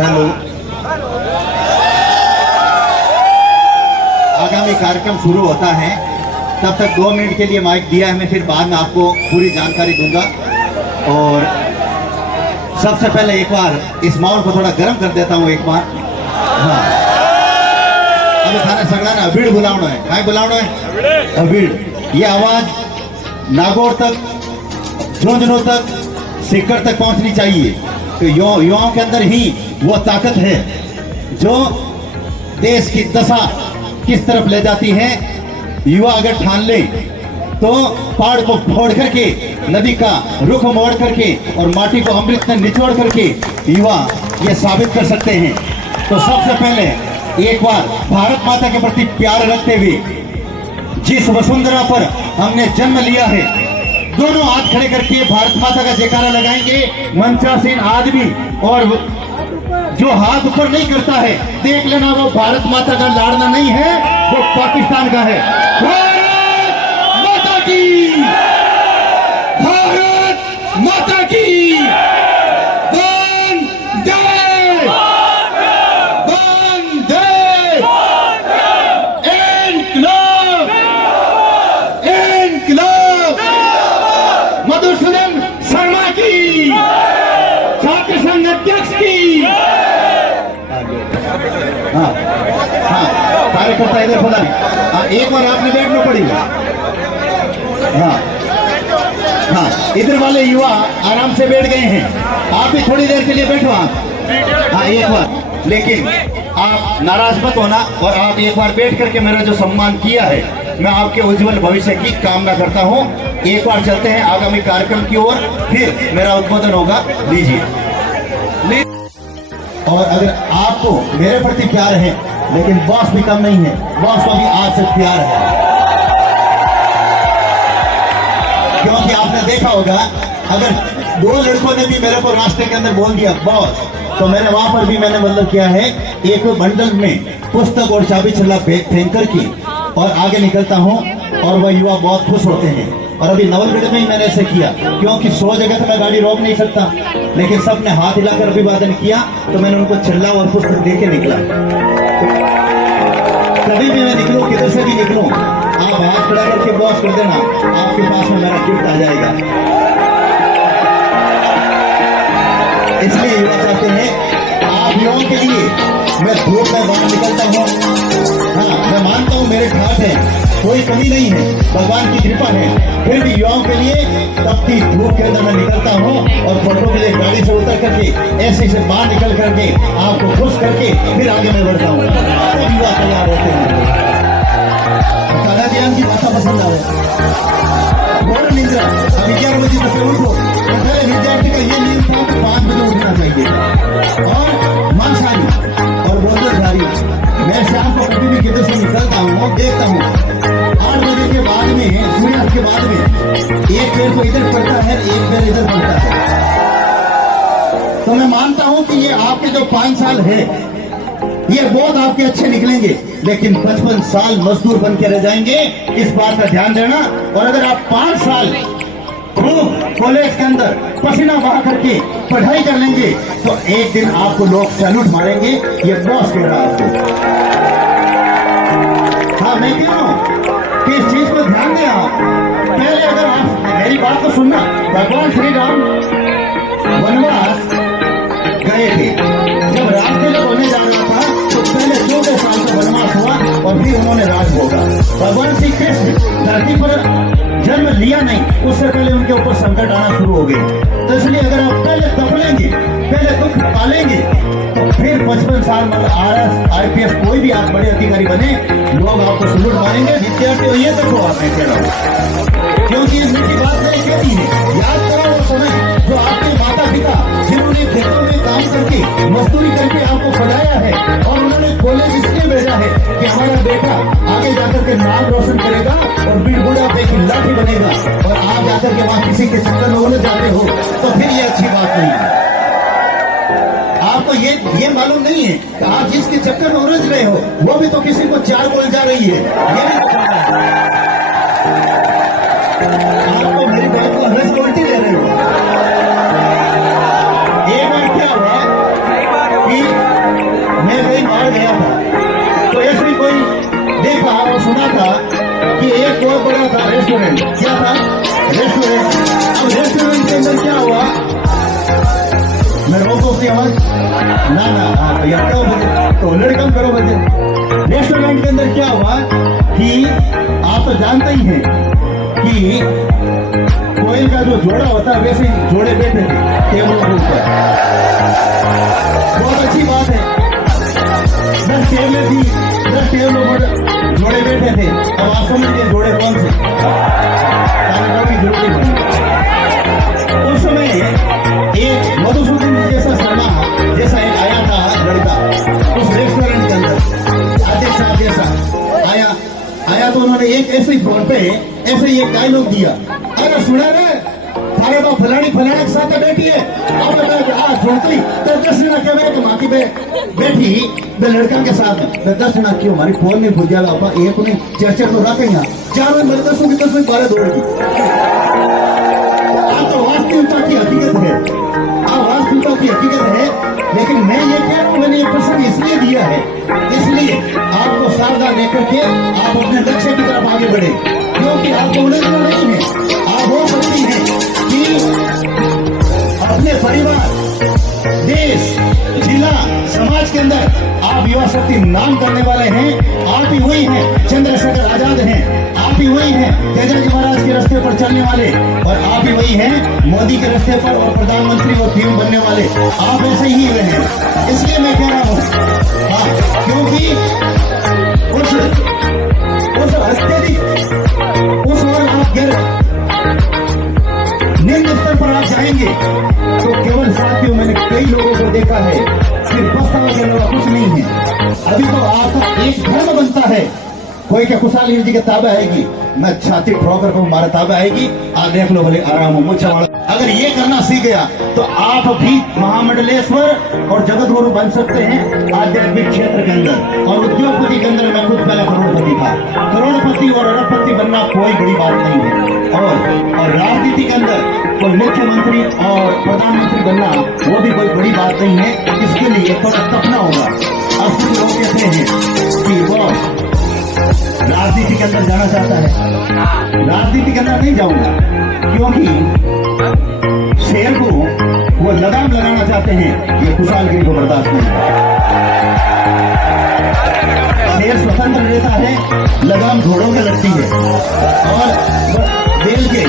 Hello. आगामी कार्यक्रम शुरू होता है, तब तक 2 मिनट के लिए माइक दिया है, मैं फिर बाद में आपको पूरी जानकारी दूंगा। और सबसे पहले एक बार इस माहौल को थोड़ा गर्म कर देता हूँ एक बार। हाँ, अभी थाने सगड़ा अबीड़ बुलावना है, काय बुलावना है? अबीड़। ये आवाज नागौर तक, झुंझुनू तक, सीकर तक पहुंचनी चाहिए। तो युवाओं के अंदर ही वो ताकत है जो देश की दशा किस तरफ ले जाती है। युवा अगर ठान ले तो पहाड़ को फोड़ करके, नदी का रुख मोड़ करके और माटी को अमृत में निचोड़ करके युवा ये साबित कर सकते हैं। तो सबसे पहले एक बार भारत माता के प्रति प्यार रखते हुए, जिस वसुंधरा पर हमने जन्म लिया है, दोनों हाथ खड़े करके भारत माता का जयकारा लगाएंगे। मंचासीन आदमी और जो हाथ ऊपर नहीं करता है, देख लेना वो भारत माता का लाड़ना नहीं है, वो पाकिस्तान का है। भारत माता की, भारत माता की वंदे, वंदे, इनकलाब, इनकलाब। मधुसूदन शर्मा की, छात्र संघ अध्यक्ष की। हाँ हाँ, कार्यकर्ता इधर खुदा हाँ, एक बार आपने बैठना पड़ेगा। हाँ हाँ, इधर वाले युवा आराम से बैठ गए हैं, आप भी थोड़ी देर के लिए बैठो। हाँ एक बार, लेकिन आप नाराज मत होना और आप एक बार बैठ करके मेरा जो सम्मान किया है, मैं आपके उज्जवल भविष्य की कामना करता हूँ। एक बार चलते हैं आगामी कार्यक्रम की ओर, फिर मेरा उद्बोधन होगा। लीजिए। और अगर आपको मेरे प्रति प्यार है, लेकिन बॉस भी कम नहीं है, बॉस को भी आज से प्यार है। क्योंकि आपने देखा होगा, अगर 2 लड़कों ने भी मेरे को रास्ते के अंदर बोल दिया बॉस, तो मैंने वहां पर भी मैंने मतलब किया है, एक बंडल में पुस्तक और चाबी छल्ला फेंक करके और आगे निकलता हूँ, और वह युवा बहुत खुश होते हैं। और अभी नवलगढ़ में ही मैंने ऐसे किया, क्योंकि 100 जगह तो मैं गाड़ी रोक नहीं सकता, लेकिन सबने हाथ हिलाकर अभिवादन किया, तो मैंने उनको छल्ला और पुस्तक दे के निकला। कभी भी मैं निकलूं, किधर से भी निकलूं, आप हाथ खड़ा करके बॉस कर देना, आपके पास में मेरा गिफ्ट आ जाएगा। इसलिए युवा चाहते हैं आप युवाओं के लिए मैं धूप में बाहर निकलता हूँ। हाँ, मैं मानता हूँ मेरे ठाठ है, कोई कमी नहीं है, भगवान की कृपा है, फिर भी युवाओं के लिए तपती धूप के अंदर मैं निकलता हूँ और फोटो के लिए गाड़ी से उतर करके ऐसे से बाहर निकल करके आपको खुश करके फिर आगे मैं बढ़ता हूँ। तो युवा तैयार होते हैं। काला ज्ञान की भाषा पसंद आ रही है। निंद्रा अभी 11 बजे तक उठो। पहले विद्यार्थी का ये नियम था कि 5 बजे उठना चाहिए। और मांसाहारी और भोजनधारी, मैं शाम को कभी भी किधर से निकलता हूँ, देखता हूँ 8 बजे के बाद में, सूर्यास्त के बाद में एक पैर तो इधर पड़ता है, एक पैर इधर पड़ता है। तो मैं मानता हूँ कि ये आपके जो 5 साल है, ये बहुत आपके अच्छे निकलेंगे, लेकिन 55 साल मजदूर बन के रह जाएंगे, इस बात का ध्यान देना। और अगर आप 5 साल कॉलेज के अंदर पसीना बहा करके पढ़ाई कर लेंगे, तो एक दिन आपको लोग सैल्यूट मारेंगे। ये बॉस कह रहा है आपको। हाँ, मैं कह रहा हूं कि इस चीज पर ध्यान दें आप। पहले अगर आप मेरी बात को सुनना, भगवान श्री राम वनवास गए थे, जब रास्ते जब होने जाना था, तो पहले 14 साल का वनवास हुआ और फिर उन्होंने राज भोगा। भगवान श्री कृष्ण धरती पर जन्म लिया नहीं, उससे पहले उनके ऊपर संकट आना शुरू हो गए। तो इसलिए अगर आप पहले तप लेंगे, पहले दुख पालेंगे, तो फिर 55 साल मतलब RS IPS कोई भी आप बड़े अधिकारी बने, लोग आपको सलूट मारेंगे। विद्यार्थियों ये देखो, आप मैं कह रहा हूँ, क्योंकि इस मीठी बात नहीं कहती है। याद करो वो समय जो आपके माता पिता जिन्होंने खेतों में काम करके मजदूरी करके आपको पढ़ाया है, और उन्होंने कॉलेज इसलिए भेजा है कि हमारा बेटा आगे जाकर के नाम रोशन करेगा और बीड़बुड़ा पे की लाठी बनेगा, और आप जाकर के वहां किसी के चक्कर में उलझ जाते हो, तो फिर ये अच्छी बात नहीं है। आपको ये मालूम नहीं है कि आप जिसके चक्कर में उलझ रहे हो, वो भी तो किसी को 4 बोल जा रही है। ये भी तो आपको मेरी बात को हरस उल्टी ले रहे हो। एक बार क्या हुआ कि को अपनी आवाज ना ना हाँ भैया क्यों बजे तो लड़ कम करो बजे। रेस्टोरेंट के अंदर क्या हुआ कि आप तो जानते ही हैं कि कोयल का जो जोड़ा होता है वैसे ही जोड़े बैठे थे टेबलों के ऊपर। बहुत अच्छी बात है, 10 टेबलें थी, 10 टेबलों पर जोड़े बैठे थे। अब आप समझिए जोड़े कौन से। उस समय एक मधुसूदन जैसा शर्मा जैसा एक आया था लड़का उस रेस्टोरेंट के अंदर, अध्यक्ष जैसा आया तो उन्होंने एक ऐसे ही फोन पे ऐसे ही एक डायलॉग दिया, अरे सुना रे थारे तो फलानी के साथ बैठी है। अब मैं सुनती तो 10 मिनट के मैं माँ की बैठी लड़का के साथ में 10 मिनट क्यों हमारी फोन नहीं भूल जाएगा अपा एक नहीं चर्चा तो रखे यहाँ 4 बजे 10 दौड़ेगी। आप तो वास्तविकता की हकीकत है, आप वास्तविकता की हकीकत है। लेकिन मैं ये कह रहा हूँ मैंने ये प्रसंग इसलिए दिया है, इसलिए आपको सावधान लेकर के आप अपने लक्ष्य की तरफ आगे बढ़े, क्योंकि आपको उलझना नहीं है। आप हो सकती हैं कि अपने परिवार, देश, जिला, समाज के अंदर आप युवा शक्ति नाम करने वाले हैं। आप ही वही हैं चंद्रशेखर आजाद हैं, आप ही वही हैं तेजाजी महाराज के रास्ते पर चलने वाले, और आप ही वही हैं मोदी के रास्ते पर और प्रधानमंत्री और पीएम बनने वाले। आप ऐसे ही हुए हैं, इसलिए मैं कह रहा हूं हाँ, क्योंकि उस अत्यधिक उस और आप निम्न स्तर पर आप जाएंगे तो केवल साथियों मैंने कई लोगों को देखा है सिर्फ पछतावा के अलावा कुछ नहीं है। अभी तो आपका एक धर्म बनता है, कोई क्या खुशहाल जी के ताबे आएगी, मैं छाती ठोकर को मारा ताबे आएगी, आप देख लो भले आराम हो मुझे। अगर ये करना सीख गया तो आप भी महामंडलेश्वर और जगत गुरु बन सकते हैं आध्यात्मिक क्षेत्र के अंदर। और उद्योगपति के अंदर मैं खुद पहले करोड़पति था, करोड़पति और अरबपति बनना कोई बड़ी बात नहीं है। और राजनीति के अंदर कोई मुख्यमंत्री और प्रधानमंत्री बनना वो भी कोई बड़ी बात नहीं है। इसके लिए थोड़ा तपना होगा। अब कुछ लोग कहते हैं कि वो राजनीति के अंदर जाना चाहता है, राजनीति के अंदर नहीं जाऊंगा, क्योंकि शेर को वो लगाम लगाना चाहते हैं, ये खुशहालगिरी को बर्दाश्त नहीं। शेर स्वतंत्र रहता है, लगाम घोड़ों में लगती है और बेल के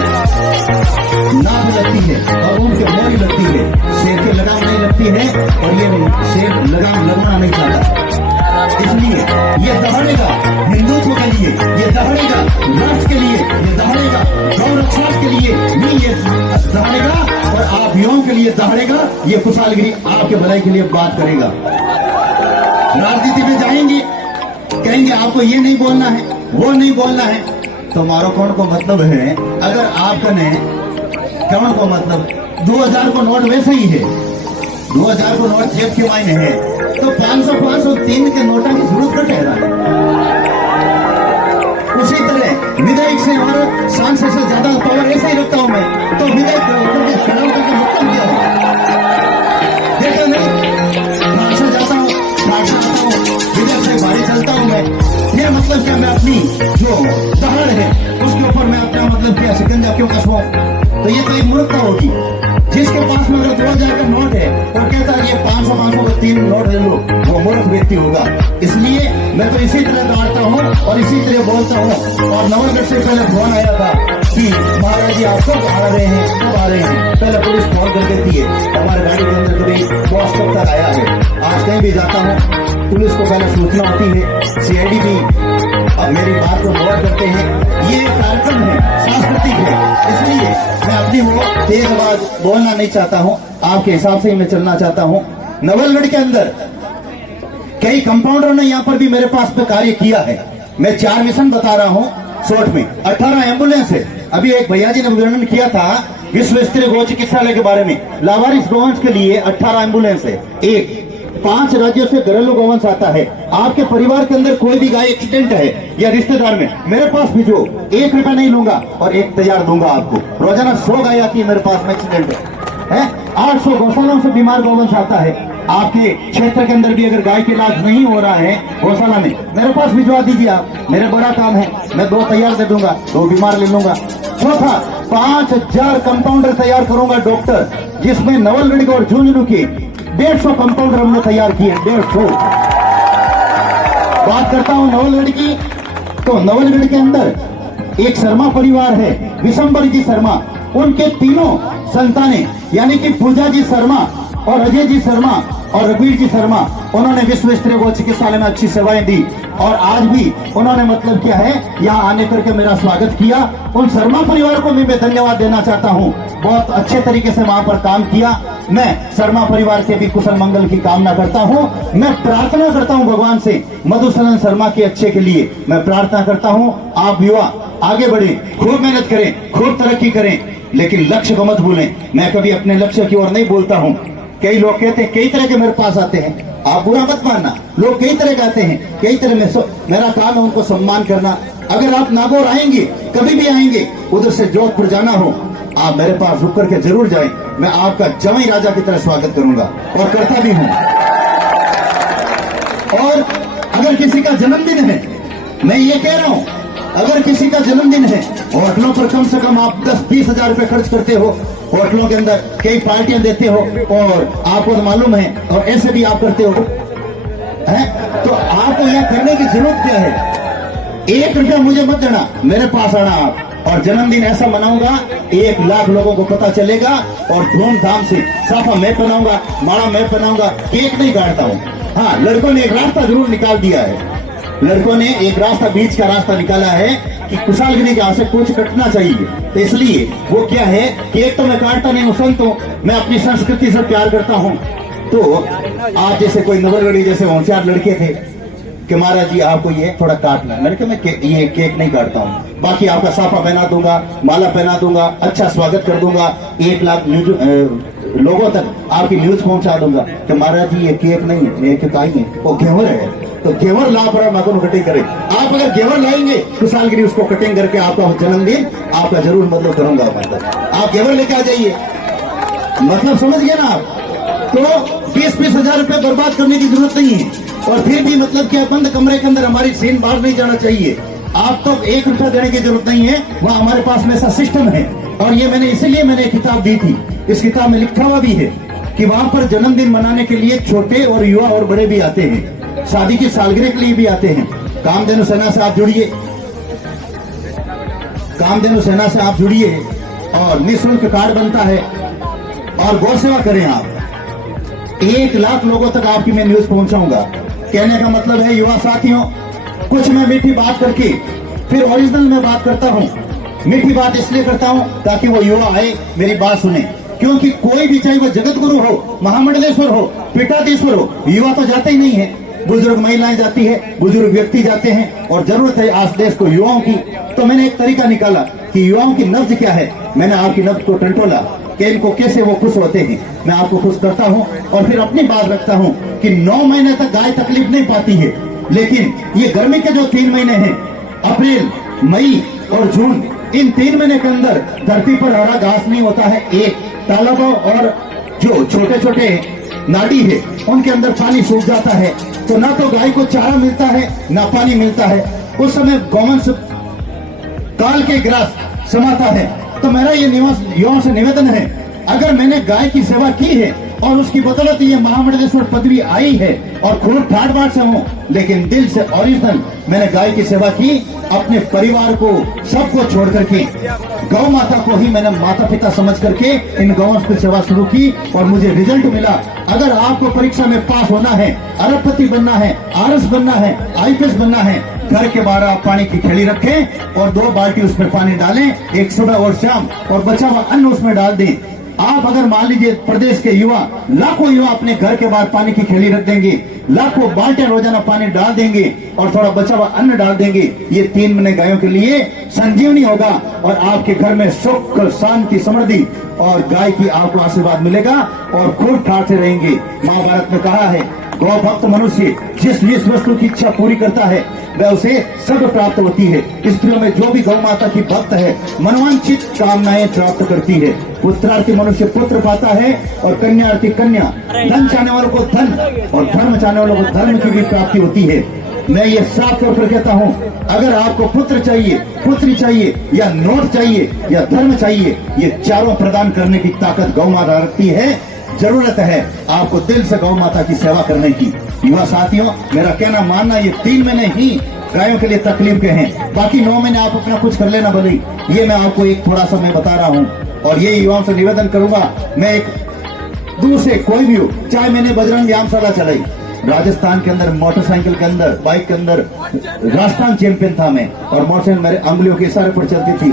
नाक लगती है और उनके मोरी लगती है, शेर के लगाम नहीं लगती है। और ये शेर लगाम लगना नहीं चाहता, इसलिए ये दहाड़ेगा हिंदुत्व के लिए, ये दहाड़ेगा राष्ट्र के लिए, ये दहाड़ेगा गौ रक्षा के लिए नहीं, ये दहाड़ेगा और आप युवाओं के लिए दहाड़ेगा। ये खुशहालगिरी आपके भलाई के लिए बात करेगा। राजनीति में जाएंगे, कहेंगे आपको ये नहीं बोलना है, वो नहीं बोलना है, तो मारो कौन को मतलब है। अगर आप कहें कौन को मतलब 2000 को नोट वैसे ही है, 2000 को नोट जेब के मायने है, तो 500, 503 के नोटा की जरूरत का ठहरा है। उसी तरह विधायक से और सांसद से ज्यादा पावर ऐसे ही रखता हूं मैं, तो विधायक चुनाव करके मुक्तम किया देखो नहीं, भाषण जाता हूँ, भाषण आता हूँ, विधायक से बारी चलता हूँ मैं। ये मतलब क्या, मैं अपनी जो दहाड़ है उसके ऊपर मैं अपना मतलब क्या शिकंजा क्यों कसवाऊं। तो ये तो एक मूर्खता होगी। जिसके पास में अगर 2000 का नोट है और कहता है ये 500 का 3 नोट ले लो, वो मूर्ख व्यक्ति होगा। इसलिए मैं तो इसी तरह दौड़ता हूँ और इसी तरह बोलता हूँ। और नवलगढ़ से पहले फोन आया था कि महाराज जी आप कब आ रहे हैं, कब आ रहे हैं। पहले पुलिस फोन कर देती है, हमारे गाड़ी के अंदर कभी बॉस कब तक आया है। आज कहीं भी जाता हूँ पुलिस को पहले सूचना होती है, सीआईडी भी अब मेरी बात को गौर करते हैं। ये कार्यक्रम है, सांस्कृतिक है, इसलिए मैं अपनी वो तेज आवाज बोलना नहीं चाहता हूँ, आपके हिसाब से ही मैं चलना चाहता हूँ। नवलगढ़ के अंदर कई कंपाउंडरों ने यहाँ पर भी मेरे पास पे कार्य किया है। मैं 4 मिशन बता रहा हूँ शॉर्ट में। 18 एम्बुलेंस है। अभी एक भैया जी ने वर्णन किया था विश्व स्तरीय गौ चिकित्सालय के बारे में। लावारिस गौवंश के लिए 18 एम्बुलेंस है। 5 राज्यों से घरेलू गौवंश आता है। आपके परिवार के अंदर कोई भी गाय एक्सीडेंट है या रिश्तेदार में, मेरे पास भेजो, 1 रुपया नहीं लूंगा और 1 तैयार दूंगा आपको। रोजाना 100 गाय आती है मेरे पास में एक्सीडेंट है। 800 गौशालाओं से बीमार गौवंश आता है। आपके क्षेत्र के अंदर भी अगर गाय के इलाज नहीं हो रहा है गौशाला में, मेरे पास भिजवा दीजिए आप, मेरे बड़ा काम है, मैं 2 तैयार दे दूंगा, 2 बीमार ले लूंगा। चौथा, 5000 कंपाउंडर तैयार करूंगा डॉक्टर, जिसमें नवलगढ़ और झुंझुनू की 150 कंपाउंडर हमने तैयार किए, 150। बात करता हूं नवलगढ़ की, तो नवलगढ़ के अंदर एक शर्मा परिवार है, विशंबर जी शर्मा, उनके तीनों संतानें यानी कि पूजा जी शर्मा और अजय जी शर्मा और रघुवीर जी शर्मा, उन्होंने विश्व स्तरीय गौ चिकित्सालय में अच्छी सेवाएं दी और आज भी उन्होंने मतलब क्या है यहाँ आने करके मेरा स्वागत किया। उन शर्मा परिवार को भी मैं धन्यवाद देना चाहता हूँ, बहुत अच्छे तरीके से वहां पर काम किया। मैं शर्मा परिवार के भी कुशल मंगल की कामना करता हूँ। मैं प्रार्थना करता हूँ भगवान से मधुसूदन शर्मा के अच्छे के लिए मैं प्रार्थना करता हूँ। आप युवा आगे बढ़े, खूब मेहनत करें, खूब तरक्की करें, लेकिन लक्ष्य को मत भूलें। मैं कभी अपने लक्ष्य की ओर नहीं बोलता हूँ। कई लोग कहते हैं, कई तरह के मेरे पास आते हैं, आप बुरा मत मानना, लोग कई तरह के आते हैं, कई तरह में मेरा काम है उनको सम्मान करना। अगर आप नागौर आएंगे, कभी भी आएंगे, उधर से जोधपुर जाना हो, आप मेरे पास रुक करके जरूर जाएं। मैं आपका जवाई राजा की तरह स्वागत करूंगा और करता भी हूं। और अगर किसी का जन्मदिन है, मैं ये कह रहा हूं, अगर किसी का जन्मदिन है, होटलों पर कम से कम आप 10-20 हजार रुपए खर्च करते हो, होटलों के अंदर कई पार्टियां देते हो और आपको तो मालूम है, और ऐसे भी आप करते हो, है? तो आपको यह करने की जरूरत क्या है? 1 रुपया मुझे मत देना, मेरे पास आना आप, और जन्मदिन ऐसा मनाऊंगा 1 लाख लोगों को पता चलेगा और धूमधाम से साफा मैं पहनाऊंगा, माला मैं पहनाऊंगा, केक नहीं काटता हूँ। हाँ, लड़कों ने एक रास्ता जरूर निकाल दिया है, लड़कों ने एक रास्ता, बीच का रास्ता निकाला है कि कुशालगिरी के से कुछ कटना चाहिए। तो इसलिए वो क्या है, केक तो मैं काटता नहीं हूँ, संत हूँ, मैं अपनी संस्कृति से प्यार करता हूँ। तो आज जैसे कोई नवलगढ़ी जैसे होशियार लड़के थे कि महाराज जी आपको ये थोड़ा काटना है, मैंने कहा मैं ये केक नहीं काटता हूँ, बाकी आपका साफा पहना दूंगा, माला पहना दूंगा, अच्छा स्वागत कर दूंगा, 1 लाख लोगों तक आपकी न्यूज पहुंचा दूंगा कि महाराज जी ये केक नहीं है, ये किताई है, वो घेवर है। तो घेवर ला पर मगन कटिंग करें। आप अगर घेवर लाएंगे तो सालगिरी उसको कटिंग करके आपका जन्मदिन आपका जरूर मतलब करूंगा। मतलब आप घेवर लेके आ जाइए, मतलब समझ गए ना आप? तो 20-20 हजार रुपए बर्बाद करने की जरूरत नहीं है। और फिर भी मतलब क्या, बंद कमरे के अंदर हमारी सीन बाहर नहीं जाना चाहिए। आप तो 1 रुपया देने की जरूरत नहीं है, वहाँ हमारे पास में ऐसा सिस्टम है। और ये मैंने इसलिए मैंने एक किताब दी थी, इस किताब में लिखा हुआ भी है कि वहां पर जन्मदिन मनाने के लिए छोटे और युवा और बड़े भी आते हैं, शादी की सालगिरह के लिए भी आते हैं। कामधेनु सेना से आप जुड़िए, कामधेनु सेना से आप जुड़िए और निःशुल्क कार्ड बनता है और गौ सेवा करें आप। 1 लाख लोगों तक आपकी मैं न्यूज पहुंचाऊंगा। कहने का मतलब है युवा साथियों, कुछ मैं मीठी बात करके फिर ओरिजिनल में बात करता हूं। मीठी बात इसलिए करता हूं ताकि वो युवा आए, मेरी बात सुने, क्योंकि कोई भी, चाहे वो जगत गुरु हो, महामंडलेश्वर हो, पीठाधीश्वर हो, युवा तो जाते ही नहीं है। बुजुर्ग महिलाएं जाती है, बुजुर्ग व्यक्ति जाते हैं, और जरूरत है आज देश को युवाओं की। तो मैंने एक तरीका निकाला कि युवाओं की नब्ज क्या है। मैंने आपकी नब्ज को टंटोला कि इनको कैसे वो खुश होते हैं, मैं आपको खुश करता हूं। और फिर अपनी बात रखता हूं कि 9 महीने तक गाय तकलीफ नहीं पाती है, लेकिन ये गर्मी के जो 3 महीने हैं, अप्रैल, मई और जून, इन 3 महीने के अंदर धरती पर हरा घास नहीं होता है। एक तालाबों और जो छोटे छोटे नाडी है उनके अंदर पानी सूख जाता है, तो ना तो गाय को चारा मिलता है ना पानी मिलता है। उस समय गौवंश काल के ग्रास समाता है। तो मेरा ये युवाओं से निवेदन है, अगर मैंने गाय की सेवा की है और उसकी बदौलत ये महामंडलेश्वर पदवी आई है और खूब ठाट बाट से हूँ, लेकिन दिल से ओरिजिनल मैंने गाय की सेवा की, अपने परिवार को सबको छोड़ करके गौ माता को ही मैंने माता पिता समझ करके इन गौओं की सेवा शुरू की और मुझे रिजल्ट मिला। अगर आपको परीक्षा में पास होना है, अरबपति बनना है, आरएस बनना है, आईपीएस बनना है, घर के बाहर आप पानी की थैली रखें और 2 बाल्टी उसमें पानी डालें, एक सुबह और शाम, और बचा हुआ अन्न उसमें डाल दें। आप अगर मान लीजिए प्रदेश के युवा, लाखों युवा अपने घर के बाहर पानी की थैली रख देंगे, लाखों बाल्टियां रोजाना पानी डाल देंगे और थोड़ा बचा हुआ अन्न डाल देंगे, ये 3 महीने गायों के लिए संजीवनी होगा और आपके घर में सुख, शांति, समृद्धि और गाय की आपको आशीर्वाद मिलेगा और खूब ठाट से रहेंगे। महाभारत में कहा है, गौ भक्त मनुष्य जिस वस्तु की इच्छा पूरी करता है वह उसे सब प्राप्त होती है। स्त्रियों में जो भी गौ माता की भक्त है मनोवांछित कामनाएं प्राप्त करती है। पुत्रार्थी मनुष्य पुत्र पाता है और कन्यार्थी कन्या, धन चाहने वालों को धन और धर्म चाहने वालों को धर्म की भी प्राप्ति होती है। मैं ये साफ तौर पर कहता हूँ, अगर आपको पुत्र चाहिए, पुत्री चाहिए, या नोट चाहिए, या धर्म चाहिए, ये चारों प्रदान करने की ताकत गौ माता रखती है। जरूरत है आपको दिल से गौ माता की सेवा करने की। युवा साथियों, मेरा कहना मानना, ये 3 महीने ही गायों के लिए तकलीफ के हैं, बाकी 9 महीने आप अपना कुछ कर लेना भले। ये मैं आपको एक थोड़ा सा मैं बता रहा हूँ, और ये युवाओं से निवेदन करूंगा, मैं एक दूर से कोई भी हो, चाहे मैंने बजरंग व्यायामशाला चलाई, राजस्थान के अंदर मोटरसाइकिल के अंदर, बाइक के अंदर राजस्थान चैंपियन था मैं, और मोटरसाइकिल मेरे अंगुलियों के इशारे पर चलती थी।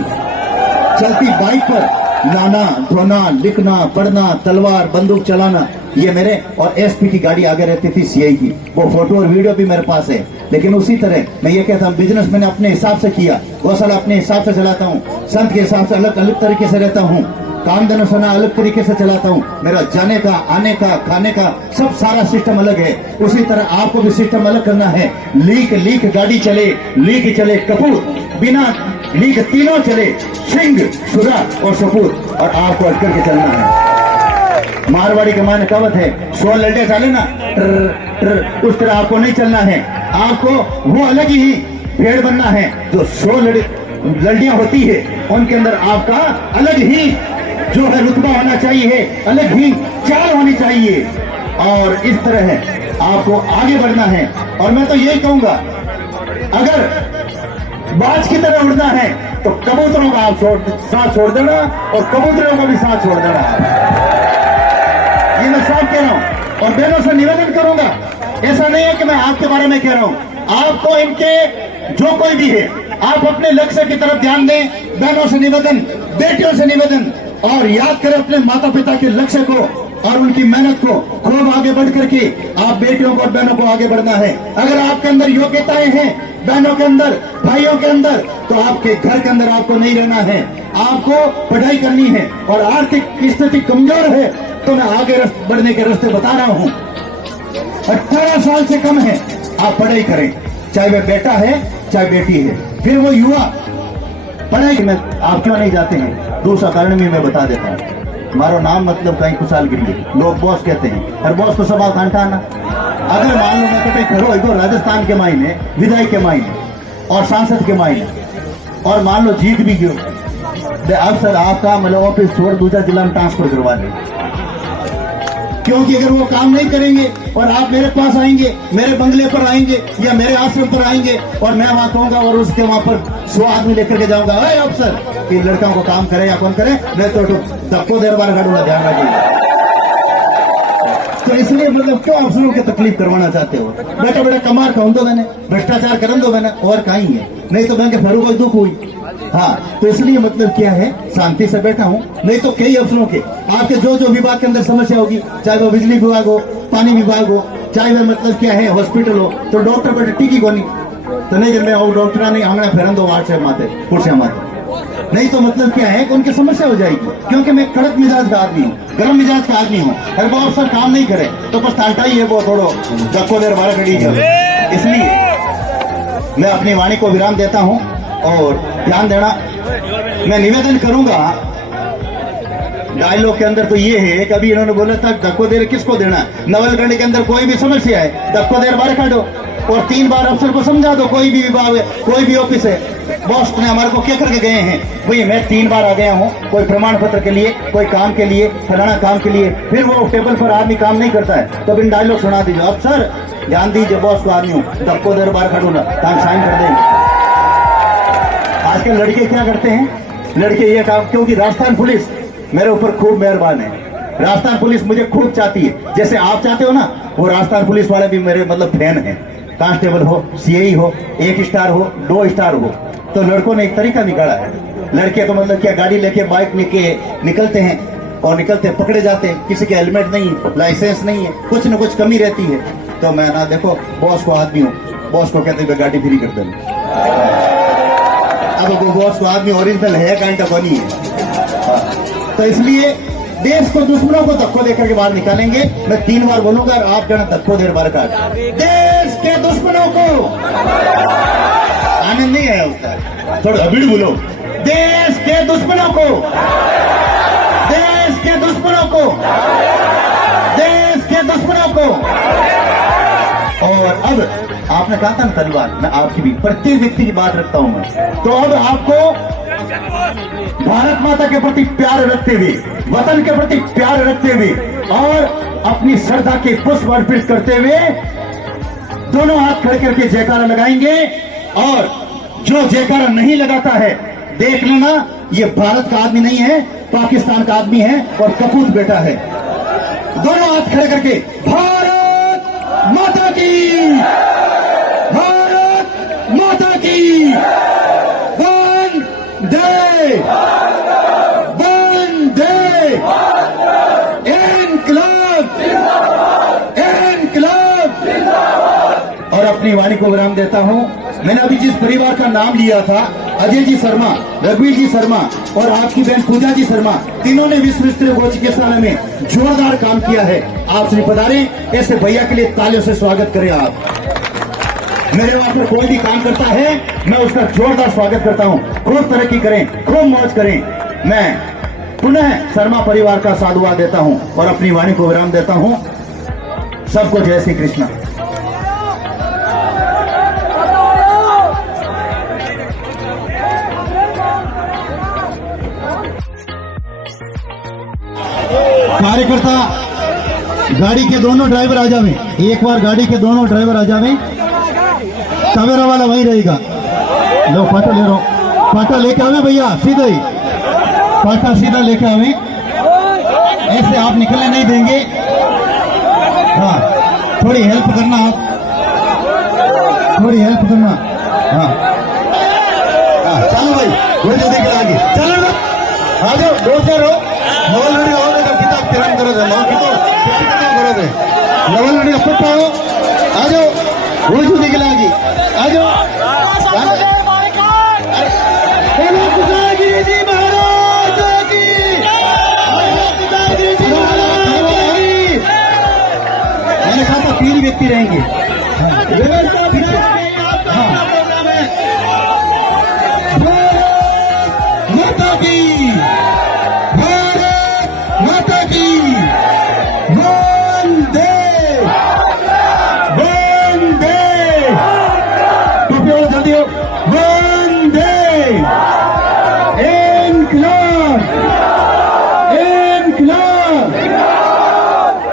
चलती बाइक पर लाना, धोना, लिखना, पढ़ना, तलवार, बंदूक चलाना, ये मेरे, और एसपी की गाड़ी आगे रहती थी, सीआई की, वो फोटो और वीडियो भी मेरे पास है। लेकिन उसी तरह मैं ये कहता हूँ, बिजनेस मैंने अपने हिसाब से किया, गौशाला अपने हिसाब से चलाता हूँ, संत के हिसाब से अलग अलग तरीके से रहता हूँ, काम धन सना अलग तरीके से चलाता हूँ, मेरा जाने का, आने का, खाने का सब सारा सिस्टम अलग है। उसी तरह आपको भी सिस्टम अलग करना है। लीक गाड़ी चले, लीक चले कपूर, बिना लीक तीनों चले, सिंह, सुधा और सपूत, और आपको अटकर के चलना है। मारवाड़ी के माने कवत है, 100 लड़े चले ना उस तरह आपको नहीं चलना है। आपको वो अलग ही भेड़ बनना है, जो 100 लड़ियां होती है उनके अंदर आपका अलग ही जो है रुतबा होना चाहिए, अलग ही चाल होनी चाहिए, और इस तरह है आपको आगे बढ़ना है। और मैं तो यही कहूंगा, अगर बाज की तरह उड़ना है तो कबूतरों का आप साथ छोड़ देना, और कबूतरों का भी साथ छोड़ देना। ये मैं साफ कह रहा हूं, और बहनों से निवेदन करूंगा, ऐसा नहीं है कि मैं आपके बारे में कह रहा हूं, आपको इनके जो कोई भी है, आप अपने लक्ष्य की तरफ ध्यान दें। बहनों से निवेदन, बेटियों से निवेदन, और याद करें अपने माता पिता के लक्ष्य को और उनकी मेहनत को, खूब आगे बढ़ करके आप बेटियों को और बहनों को आगे बढ़ना है। अगर आपके अंदर योग्यताएं हैं, बहनों के अंदर, भाइयों के अंदर, तो आपके घर के अंदर आपको नहीं रहना है, आपको पढ़ाई करनी है। और आर्थिक स्थिति कमजोर है तो मैं आगे बढ़ने के रास्ते बता रहा हूं। 18 साल से कम है, आप पढ़ाई करें, चाहे वह बेटा है चाहे बेटी है। फिर वो युवा पढ़ाई में आप क्यों नहीं जाते हैं, दूसरा कारण भी मैं बता देता हूँ। हमारा नाम मतलब कहीं खुशालगिरी है, लोग बॉस कहते हैं, हर बॉस को सब कांटाना। अगर मान लो मैं तो कहीं खड़ो इधर राजस्थान के मायने, विधायक के मायने और सांसद के मायने, और मान लो जीत भी गयो, अब सर आपका मतलब ऑफिस छोड़ दूसरा जिला में ट्रांसफर करवा ले, क्योंकि अगर वो काम नहीं करेंगे और आप मेरे पास आएंगे, मेरे बंगले पर आएंगे या मेरे आश्रम पर आएंगे, और मैं वहां कहूंगा और उसके वहां पर 100 आदमी लेकर के जाऊंगा, अरे अफसर कि लड़का को काम करे या कौन करे, मैं तो सबको देर बार गाड़ूंगा, ध्यान रखिएगा। तो इसलिए मतलब क्यों अफसरों की तकलीफ करवाना चाहते हो? बेटा बेटा कमार कहूं दो मैंने, भ्रष्टाचार करन दो मैंने, और कहीं है नहीं तो बैंक फेरू कोई दुख हुई। हाँ, तो इसलिए मतलब क्या है, शांति से बैठा हूँ। नहीं तो कई अफसरों के आपके जो विभाग के अंदर समस्या होगी, चाहे वो बिजली विभाग हो, पानी विभाग हो, चाहे वह मतलब क्या है हॉस्पिटल हो, तो डॉक्टर बेटे टीकी को नहीं, तो नहीं जब मैं डॉक्टर नहीं आंगना फेरन दो व्हाट्सएप माते कुर्सियां माते, नहीं तो मतलब क्या है कि उनकी समस्या हो जाएगी। क्योंकि मैं कड़क मिजाज का आदमी हूँ, गर्म मिजाज का आदमी हूँ। अगर वो अफसर काम नहीं करे तो बस तांटा ही है, वो थोड़ो धक्को देर 12 घड़ी चले। इसलिए मैं अपनी वाणी को विराम देता हूँ, और ध्यान देना, मैं निवेदन करूंगा। डायलॉग के अंदर तो ये है, कभी इन्होंने बोला था धक्को देर किसको देना, नवलगढ़ के अंदर कोई भी समस्या है धक्को देर 12 काटो, और 3 बार अफसर को समझा दो, कोई भी विभाग है, कोई भी ऑफिस है, बॉस ने हमारे को क्या करके गए हैं, भाई मैं 3 बार आ गया हूँ, कोई प्रमाण पत्र के लिए, कोई काम के लिए, फलाना काम के लिए, फिर वो टेबल पर आदमी काम नहीं करता है तो बिन डायलॉग सुना दीजिए, अफसर ध्यान दीजिए, बॉस को आदमी हूँ, धक्को देर 12 काटूंगा, काम साइन कर देंगे। आजकल लड़के क्या करते हैं, लड़के ये काम, क्योंकि राजस्थान पुलिस मेरे ऊपर खूब मेहरबान है, राजस्थान पुलिस मुझे खूब चाहती है, जैसे आप चाहते हो ना, वो राजस्थान पुलिस वाले भी मेरे मतलब फैन है। कांस्टेबल हो, सीआई हो, 1 स्टार हो, 2 स्टार हो, तो लड़कों ने एक तरीका निकाला है। लड़के तो मतलब क्या गाड़ी लेके बाइक लेके निकलते हैं, और निकलते पकड़े जाते हैं, किसी के हेलमेट नहीं, लाइसेंस नहीं है, कुछ न कुछ कमी रहती है, तो मैं ना देखो बॉस को आदमी हूँ, बॉस को कहते हुए गाड़ी फ्री कर देना। अब वो बॉस को आदमी ओरिजिनल है कांटा को नहीं है। तो इसलिए देश को दुश्मनों को धक्को देकर के बाहर निकालेंगे। मैं 3 बार बोलूंगा और आप जाना धक्को देर बार काट, देश के दुश्मनों को आनंद नहीं आया उसका, थोड़ा अभी बोलो, देश के दुश्मनों को, देश के दुश्मनों को, देश के दुश्मनों को। और अब आपने कहा था ना तलवार, मैं आपकी भी प्रत्येक व्यक्ति की बात रखता हूं मैं, तो अब आपको भारत माता के प्रति प्यार रखते हुए, वतन के प्रति प्यार रखते हुए और अपनी श्रद्धा के पुष्प अर्पित करते हुए दोनों हाथ खड़े करके जयकारा लगाएंगे। और जो जयकारा नहीं लगाता है, देख लेना, ये भारत का आदमी नहीं है, पाकिस्तान का आदमी है और कपूत बेटा है। दोनों हाथ खड़े करके भारत माता की, भारत माता की, वंदे वंदे, इनकलाब इनकलाब। और अपनी वाणी को विराम देता हूं। मैंने अभी जिस परिवार का नाम लिया था, अजय जी शर्मा, रघुवीर जी शर्मा और आपकी बहन पूजा जी शर्मा, तीनों ने विश्व स्तरीय गौ चिकित्सालय में जोरदार काम किया है। आप सभी पधारें, ऐसे भैया के लिए तालियों से स्वागत करें। आप मेरे वहां पर कोई भी काम करता है, मैं उसका जोरदार स्वागत करता हूं। खूब तरक्की करें, खूब मौज करें। मैं पुनः शर्मा परिवार का साधुवाद देता हूं और अपनी वाणी को विराम देता हूं। सबको जय श्री कृष्ण। कार्यकर्ता गाड़ी के दोनों ड्राइवर आ जावे, एक बार गाड़ी के दोनों ड्राइवर आ जावे। टवेरा वाला वहीं रहेगा। लो पाटा ले रहा हूं, पाटा लेके आवे भैया, सीधा ही पाटा सीधा लेके आवे, ऐसे आप निकलने नहीं देंगे। हाँ, थोड़ी हेल्प करना, आप थोड़ी हेल्प करना। हाँ हाँ, चलो भाई, वो जो देख आगे चलो ना, आ जाओ, दो से रहो। नवल नडी आओगे तो किताब तिरंग करो दे, नौ किताब करो दे, नवल नडी अपट आओ, आ जाओ, वो जो देख आगे आ जाओ। गिरी जी महाराज की, गिरी जी महाराज की। मैंने कहा था 3 व्यक्ति रहेंगे। माता की, भारत माता की, वंदे वंदे। टोपी वाला जल्दी हो, वंदे, इनकलाब इनकलाब।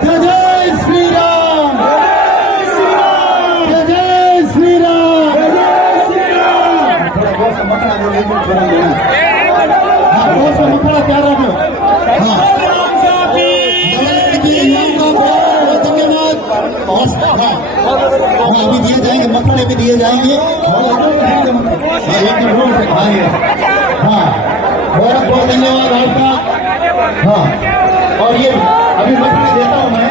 जय जय श्री राम, जय जय श्री राम, जय श्री राम। थोड़ा बहुत सा मखना दो, थोड़ा देना। हाँ, बहुत सा मखना क्या रख लो। हाँ, हाँ, अभी दिए जाएंगे, मखने भी दिए जाएंगे। हाँ, बहुत बहुत धन्यवाद आपका। हाँ, और ये अभी मखने देता हूँ मैं।